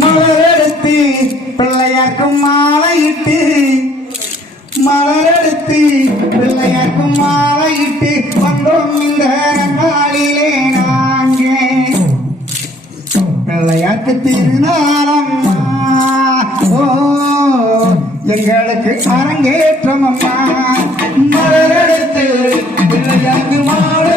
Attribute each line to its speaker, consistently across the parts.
Speaker 1: மலரெடுத்து பிள்ளையாக்கும் மாலையிட்டு மலரெடுத்து பிள்ளையாக்கும் மாலையிட்டு வந்தோம் இந்த ரங்காளியிலே நாங்க. பிள்ளையாக்கு திருநாளம் ஓ எங்களுக்கு அரங்கேற்றமம்மா. மலரெடுத்து பிள்ளையாக்கு மாலை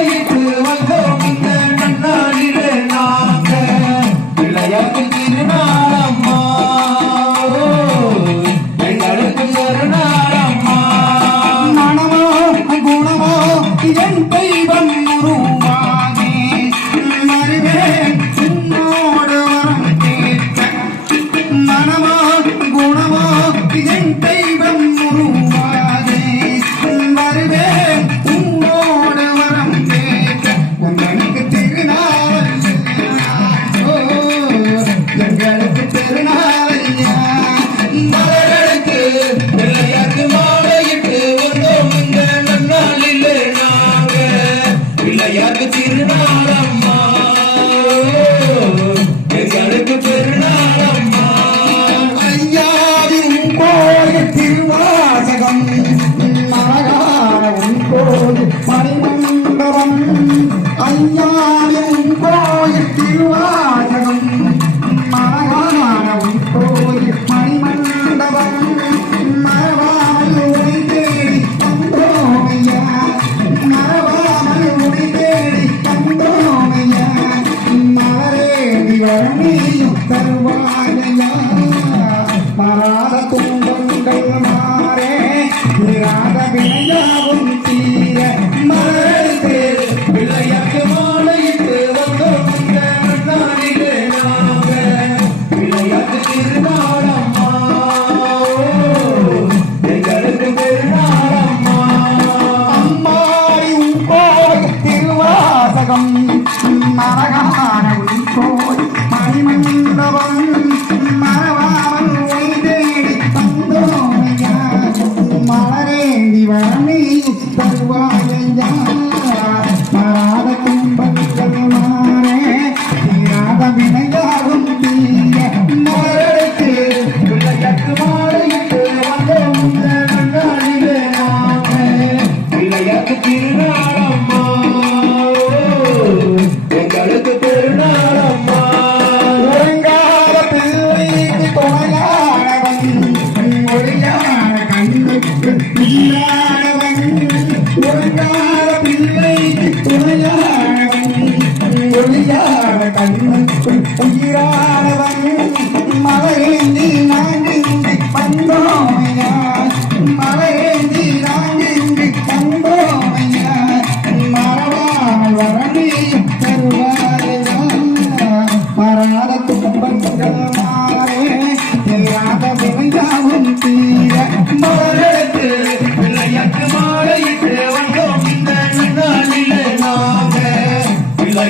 Speaker 1: Allah.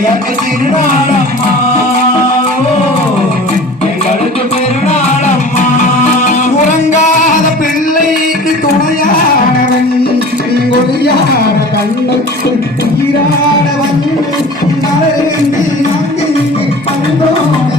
Speaker 1: எனக்கு திருநாளம்மா. எங்களுக்கு பெருநாளம்மா. உறங்காத பிள்ளைக்கு துணையானவன் கொடியான கண்ணுக்குள் உயிரானவன். நலருந்தி நந்திங்கு பண்போன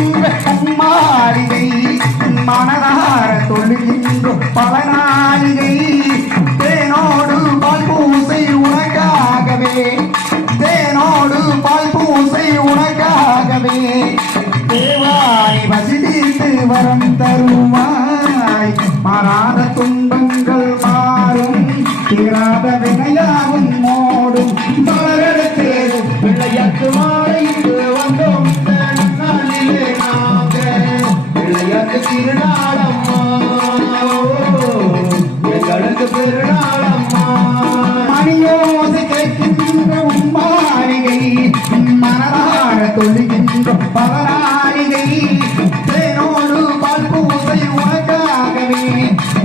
Speaker 1: என்ற மாளிகை மனதார தொழுகின்ற பல நாளிகை தேனோடு பால் பூசை உனக்காகவே தேனோடு பால் பூசை உனக்காகவே. தேவாய் வசிதித்து வரம் தருவாய். மரா தொழுகின்ற பவராளிகை தேனோடு பால் பூசை உனக்காகவே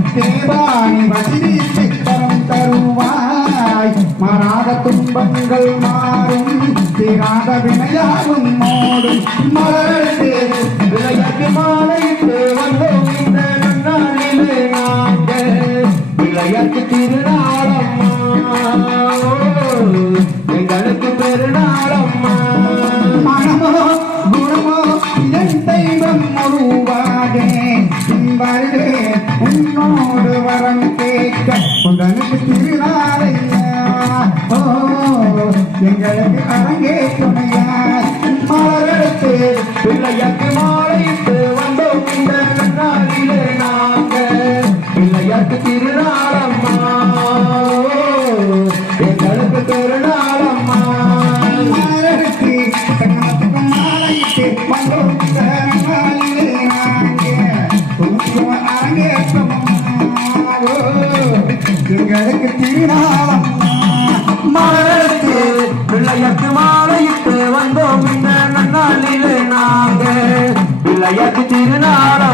Speaker 1: தேவாணி வசிதி சித்தரம் தருவாய் துன்பங்கள் மாறும் தீராத வினையாகும் மோடும் மலரழுது
Speaker 2: விளையாட்டு மாலையிட்டு வந்தோம் இந்த நன்னாளிலே நாங்கள். விளையாட்டு திருநாளம்மா. எங்களுக்கு
Speaker 1: அரங்கேற்றமையா மலரெடுத்து
Speaker 2: பிள்ளையாக்கு மாலையிட்டு வந்தோம் இந்த நன்னாளிலே நாங்கள். பிள்ளையாக்கு திருநாளம்மா. எங்களுக்கு பெருநாளம்மா
Speaker 1: மலரெடுத்து மாலையிட்டு வந்தோம் இந்த நாளிலே நாங்க குங்கும எங்களுக்கு திருநாளம்மா. மலரெடுத்து
Speaker 2: விளையாட்டு